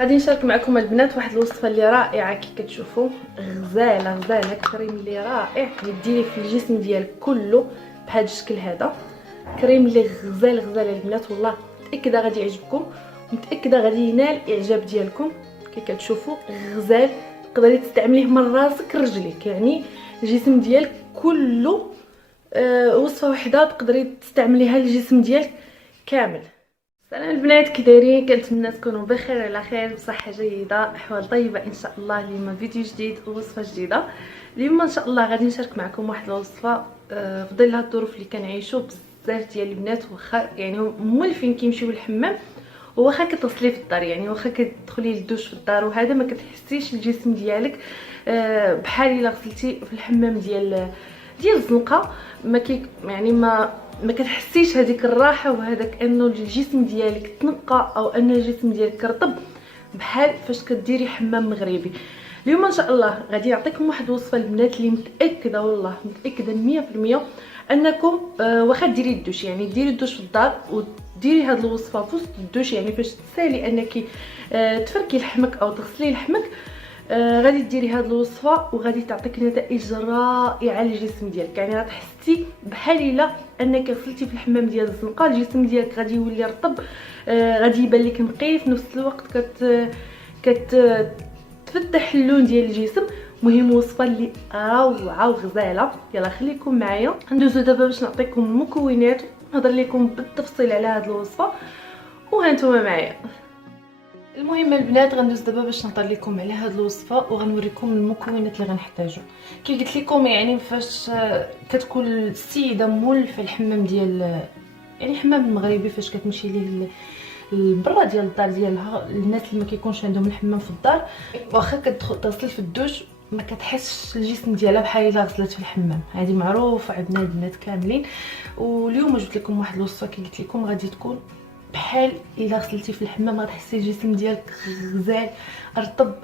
غادي نشارك معكم البنات واحد الوصفه اللي رائعه. كي كتشوفوا غزاله كريم اللي رائع يديري في الجسم ديالك كله بهذا الشكل هذا. كريم اللي غزال البنات، والله متاكده غادي يعجبكم، متاكده غادي ينال اعجاب ديالكم. كي كتشوفوا غزال تقدري تستعمليه من راسك رجليك، يعني الجسم ديالك كله. وصفه واحده تقدري تستعمليها للجسم ديالك كامل. سلام البنات، كي دايرين؟ كنتمنى تكونوا بخير وعلى خير بصحه جيده، احوال طيبه ان شاء الله. اليوم فيديو جديد ووصفه جديده. اليوم ان شاء الله غادي نشارك معكم واحد الوصفه في ظل هاد الظروف اللي كنعيشوا. بزاف ديال البنات واخا يعني مولفين كيمشيو للحمام، واخا كتصلي في الدار، يعني واخا كتدخلي للدوش في الدار وهذا ما كتحسيش الجسم ديالك بحال الا غسلتي في الحمام ديال الزنقه. ما كي يعني ما كتحسيش هذيك الراحه وهذاك انه الجسم ديالك تنقى او ان الجسم ديالك رطب بحال فاش كديري حمام مغربي. اليوم ان شاء الله غادي نعطيكم واحد الوصفه البنات اللي متاكده والله متاكده 100% انكم واخا ديري الدوش، يعني ديري الدوش في الدار وديري هاد الوصفه في وسط الدوش، يعني فاش تسالي انك تفركي لحمك او تغسلي لحمك غادي ديري هاد الوصفه وغادي تعطيك نتائج رائعه للجسم ديالك. يعني غتحسي بحال الا انك غسلتي في الحمام ديال الزنقه، الجسم ديالك غادي يولي رطب، غادي يبان لك نقي في نفس الوقت، تفتح اللون ديال الجسم. مهم وصفه اللي روعه وغزاله. يلا خليكم معايا ندوزو دابا باش نعطيكم المكونات ونهضر لكم بالتفصيل على هاد الوصفه، وهانتوما معايا. المهم البنات غندوز دابا باش نهضر لكم على هاد الوصفه وغنوريكم المكونات اللي غنحتاجو. كي قلت لكم يعني فاش كتكون السيده مولفه الحمام ديال يعني الحمام المغربي، فاش كتمشي ليه البرا ديال الدار ديالها، الناس اللي ما كيكونش عندهم الحمام في الدار واخا كتغسل في الدوش ما كتحسش الجسم ديالها بحال الا غسلت في الحمام. هذه معروفه عندنا البنات كاملين. واليوم جبت لكم واحد الوصفه كي قلت لكم غادي تكون بحال الا غسلتي في الحمام، غتحسي الجسم ديالك غزال رطب.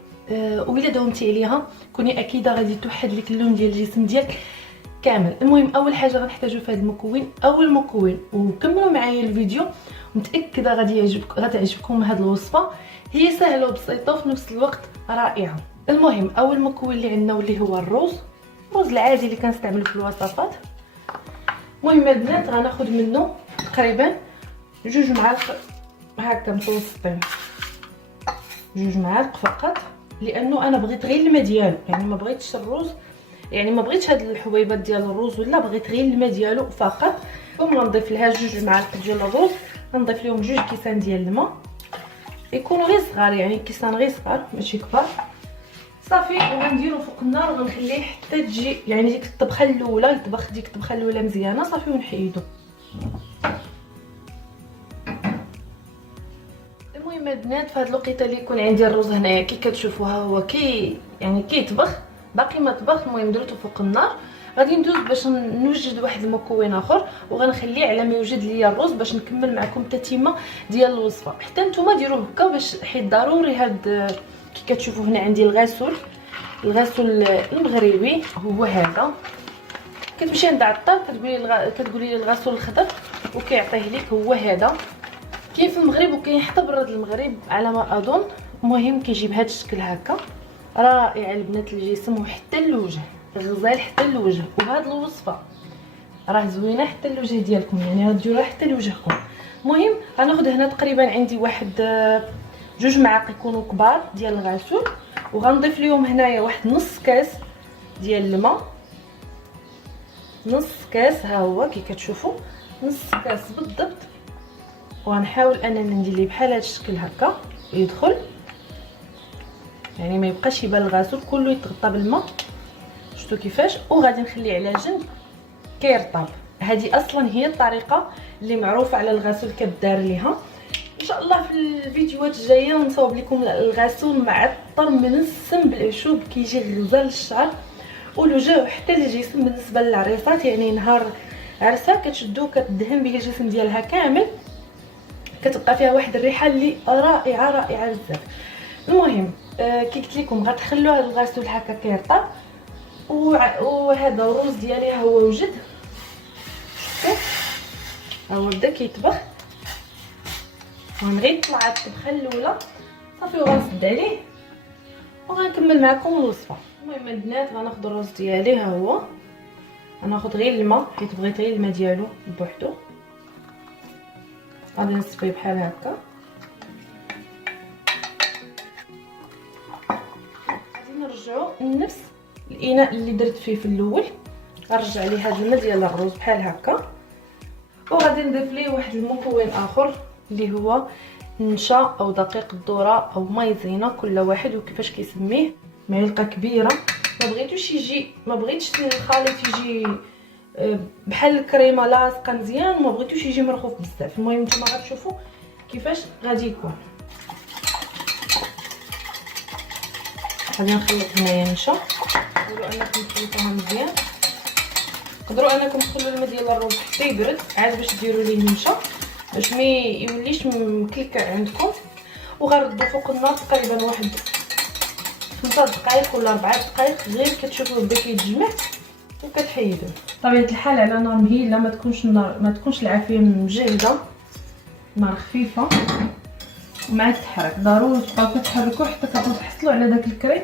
وإلا داومتي عليها كوني اكيده غادي توحد لك اللون ديال الجسم ديالك كامل. المهم اول حاجه غنحتاجو في هذا المكون، اول مكون، وكملوا معايا الفيديو متاكده غادي تعجبكم هذه الوصفه. هي سهله وبسيطه وفي نفس الوقت رائعه. المهم اول مكون اللي عندنا واللي هو الرز العادي اللي كنستعملو في الوصفات. المهم البنات غناخذ منه تقريبا 2 معالق هكا متوسطين، 2 معالق فقط، لانه انا بغيت غير الماء ديالو، يعني ما بغيتش الرز، يعني ما بغيتش هاد الحبيبات ديال الرز، ولا بغيت غير الماء ديالو فقط. غنضيف لها 2 معالق ديال الرز، غنضيف لهم 2 كيسان ديال الماء، يكونوا غير صغار، يعني كيسان غير صغار ماشي كبار صافي. وغنديرو فوق النار وغنخليه حتى تجي يعني ديك الطبخه الاولى، يطبخ ديك الطبخه الاولى مزيانه صافي ونحيدو. المهم البنات في هاد الوقيته اللي يكون عندي الرز هنايا كي كتشوفوها هو يعني كيطبخ باقي ما طبخ. المهم درتو فوق النار. غادي ندوز باش نوجد واحد المكون اخر وغنخليه على ما يوجد ليا الرز باش نكمل معكم التتمه ديال الوصفه. حتى نتوما ديروه هكا باش حيت ضروري هاد كي كتشوفوا هنا عندي الغسول المغربي هو هذا. كتمشي عند العطار كتقولي لي الغسول الخضر وكيعطيه لك هو هذا. كاين في المغرب وكاين حتى برا المغرب على ما اظن. المهم كيجي بهذا الشكل هكا، رائع البنات الجسم وحتى الوجه غزال حتى الوجه. وهاد الوصفه راه زوينه حتى الوجه ديالكم، يعني غديروها حتى لوجهكم. المهم غناخذ هنا تقريبا عندي واحد 2 معالق يكونوا كبار ديال الغسول، وغنضيف لهم هنايا واحد نص كاس ديال الماء، نص كاس ها هو كي كتشوفوا نص كاس بالضبط. وغنحاول انني ندير ليه بحال هذا الشكل هكا يدخل، يعني ما يبقاش يبان الغسول كله يتغطى بالماء. شفتوا كيفاش؟ وغادي نخليه على جنب كيرطب. هذه اصلا هي الطريقه اللي معروفه على الغسول كدار ليها. ان شاء الله في الفيديوهات الجايه نصاوب لكم الغسول معطر منسم بالعشوب كيجي غزال الشعر والوجه حتى الجسم. بالنسبه للعريسات يعني نهار عرسه كتشدو كتدهن به الجسم ديالها كامل، كتبقى فيها واحد الريحه اللي رائعه بزاف. المهم كي قلت لكم غتخلوا هذا الغسول هكا كيرطب، وهذا الرز ديالي ها هو وجد. شفتوا ها هو بدا كيطبخ، غنغير طلع الطبخه الاولى صافي وغنسد عليه وغنكمل معكم الوصفه. المهم البنات غناخذ الرز ديالي، ها هو غناخذ غير الماء حيت بغيت غير الماء ديالو بوحدو، غادي نصفيه بحال هكا. غادي نرجعو لنفس الاناء اللي درت فيه في الاول، غنرجع ليه هذا الماء ديال الرز بحال هكا، وغادي نضيف ليه واحد المكون اخر اللي هو نشا او دقيق الذره او مايزينا، كل واحد وكيفاش كيسميه. معلقه كبيره، ما بغيتش الخليط يجي بحال الكريمه لاصقه مزيان، وما بغيتوش يجي مرخوف بزاف. المهم نتوما غتشوفوا كيفاش غادي يكون. غادي نخلط هنايا نشا، تقدروا انكم تخلطوها مزيان، تقدروا انكم تخلوا الماء ديال الرز حتى يبرد عاد باش ديروا ليه النشا باش ما يوليش مكلكع عندكم. وغنردوا فوق النار تقريبا واحد 5 دقائق ولا 4 دقائق، غير كتشوفوه بدا كيتجمع وكتحيدوه. طبيعه الحال على نار مهيله، ما تكونش العافيه مجهده، نار خفيفه مع التحرك. ضروري تبقاو كتحركوا حتى كتحصلوا على داك الكريم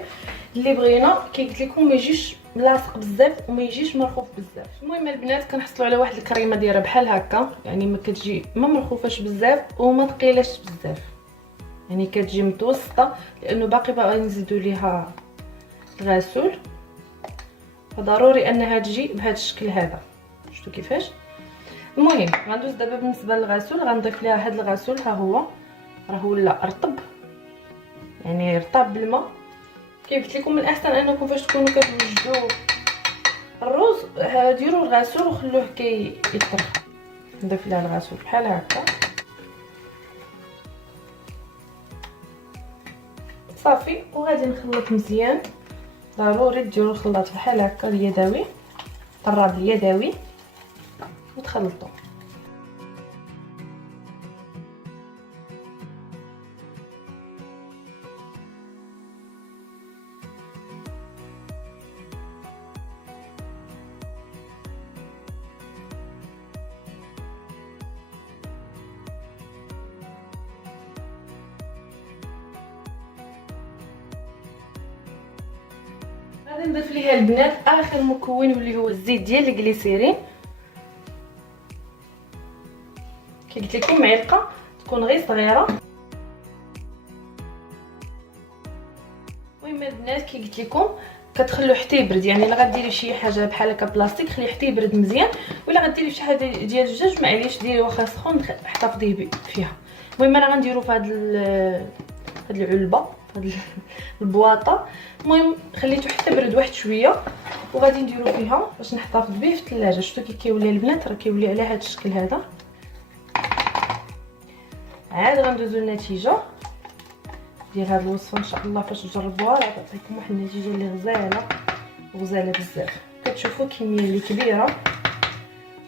اللي بغينا، كي قلت لكم ما يجيش ملاصق بزاف وما يجيش مرخوف بزاف. المهم البنات كنحصلوا على واحد الكريمه دايره بحال هكا، يعني ما كتجي ما مرخوفاش بزاف وما ثقيلاش بزاف، يعني كتجي متوسطه، لانه باقي نزيدوا ليها الغسول، فضروري انها تجي بهذا الشكل هذا. شفتوا كيفاش؟ المهم غندوز دابا بالنسبه للغسول، غنضيف ليها هذا الغسول، ها هو راه ولا رطب، يعني رطب بالماء. كيف قلت لكم من الاحسن انكم فاش تكونوا كتوجدوا الرز ديروا الغسول وخلوه كيطرخ. نضيف لها الغسول بحال هكا صافي، وغادي نخلط مزيان. ضروري ديروا الخلاط بحال هكا اليدوي، الطراد اليدوي، وتخلطوا. غادي نضيف ليها البنات اخر مكون واللي هو الزيت ديال الجليسيرين. كي قلت لكم معلقه تكون غير صغيره. المهم البنات كي قلت لكم كتخلوه حتى يبرد، يعني الا غديري شي حاجه بحال هكا بلاستيك خليه حتى يبرد مزيان، ولا غديري شي حاجه ديال الدجاج معليش ديري واخا سخون احتفظي فيها. المهم انا غنديرو في هاد العلبه، هاد البواطه. المهم خليته حتى برد واحد شويه وغادي نديرو فيها باش نحتفظ به في الثلاجه. شفتوا كي كيولي البنات، راه كيولي على هذا الشكل هذا. عاد غندوزو للنتيجه ديال هاد الوصفه ان شاء الله. فاش تجربوها راه تعطيكم واحد النتيجه اللي غزاله بزاف. كتشوفوا كميه اللي كبيره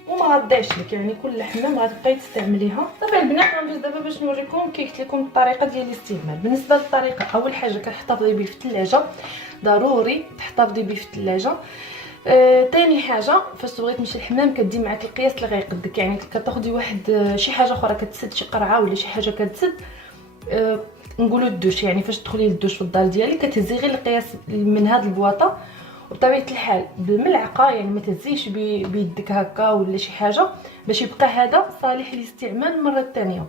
وما غاديش لك، يعني كل حمام غتبقاي تستعمليها. صافي البنات غندوز دابا باش نوريكم كي قلت لكم الطريقه ديال الاستعمال. بالنسبه للطريقه، اول حاجه كتحتفظي به في الثلاجه، ضروري تحتفظي به في الثلاجه. تاني حاجه فاش تبغي تمشي الحمام كدي معاك القياس اللي غيقدك، يعني كتاخدي واحد شي حاجه اخرى كتسد، شي قرعه ولا شي حاجه كتسد. نقولوا الدوش، يعني فاش تدخلي للدوش في الدار ديالك كتهزي غير القياس من هاد البواطه، وبطبيعه الحال بالملعقه، يعني ما تهزيش بيدك هكا ولا شي حاجه باش يبقى هذا صالح للاستعمال المره الثانيه.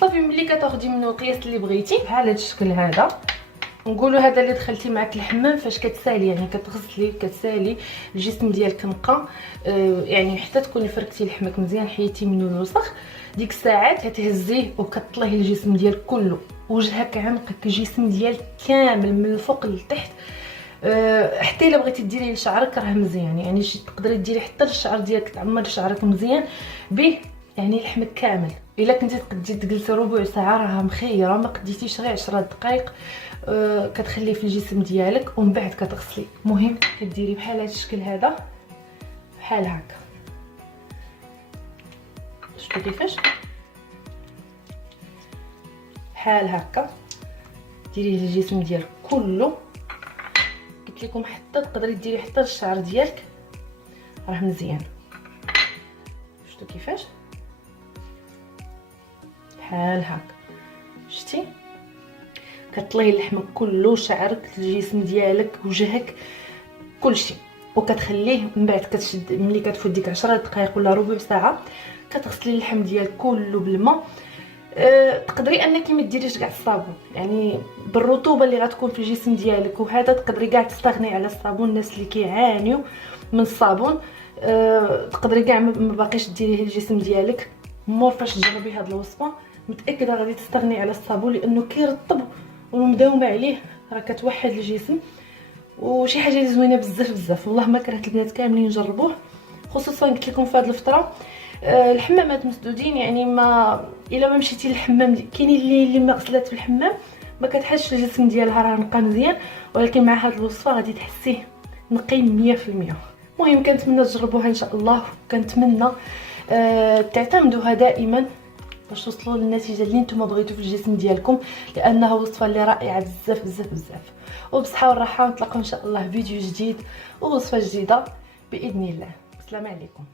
صافي ملي كتاخدي منه القياس اللي بغيتي بحال هذا الشكل هذا، نقولوا هذا اللي دخلتي معك الحمام فاش كتسالي، يعني كتسالي الجسم ديالك نقا، يعني حتى تكوني فركتي لحمك مزيان حيدتي منه الوسخ، ديك الساعات كتهزيه وكطليه الجسم ديالك كله، وجهك عنقك الجسم ديالك كامل من الفوق للتحت. حتى الا بغيتي ديري لشعرك راه مزيان، يعني تقدري ديري حتى للشعر ديالك، تعمري شعرك مزيان به، يعني لحمك كامل. الا كنتي تقدري تجلسي ربع ساعه راه مخيره، ما قديتيش غير 10 دقائق كتخليه في الجسم ديالك ومن بعد كتغسلي. المهم كديري بحال هذا الشكل هذا، بحال هكا. شفتوا كيفاش؟ بحال هكا ديريه للجسم ديالك كله. قلت لكم حتى تقدري ديري حتى للشعر ديالك راه مزيان. شفتوا كيفاش؟ بحال هكا. شتي؟ كطلي اللحم كله، شعرك، الجسم ديالك، وجهك، كلشي. وكتخليه من بعد كتشد ملي كتفوت ديك 10 دقائق ولا ربع ساعه كتغسلي اللحم ديالك كله بالماء. تقدري انك ما ديريش كاع الصابون، يعني بالرطوبه اللي غتكون في الجسم ديالك وهذا تقدري كاع تستغني على الصابون. الناس اللي كيعانيو من الصابون تقدري كاع ما باقيش ديريه الجسم ديالك. مور فاش تجربي هاد الوصفه متاكده غادي تستغني على الصابون، لانه كيرطب والمداومه عليه راه كتوحد الجسم، وشي حاجه اللي زوينه بزاف بزاف. والله ما كرهت البنات كاملين يجربوه، خصوصا قلت لكم في هذه الفتره الحمامات مسدودين. يعني ما الا ما مشيتي للحمام، كاينين اللي ما غسلات في الحمام ما كتحسش الجسم ديالها راه نقى مزيان، ولكن مع هذه الوصفه غادي تحسيه نقي 100%. المهم كنتمنى تجربوها ان شاء الله، وكنتمنى تعتمدوها دائما باش توصلوا للنتيجه اللي نتوما بغيتو في الجسم ديالكم، لانها وصفه اللي رائعه بزاف بزاف بزاف. وبصحه والراحه، نتلاقاو ان شاء الله في فيديو جديد ووصفه جديده باذن الله. السلام عليكم.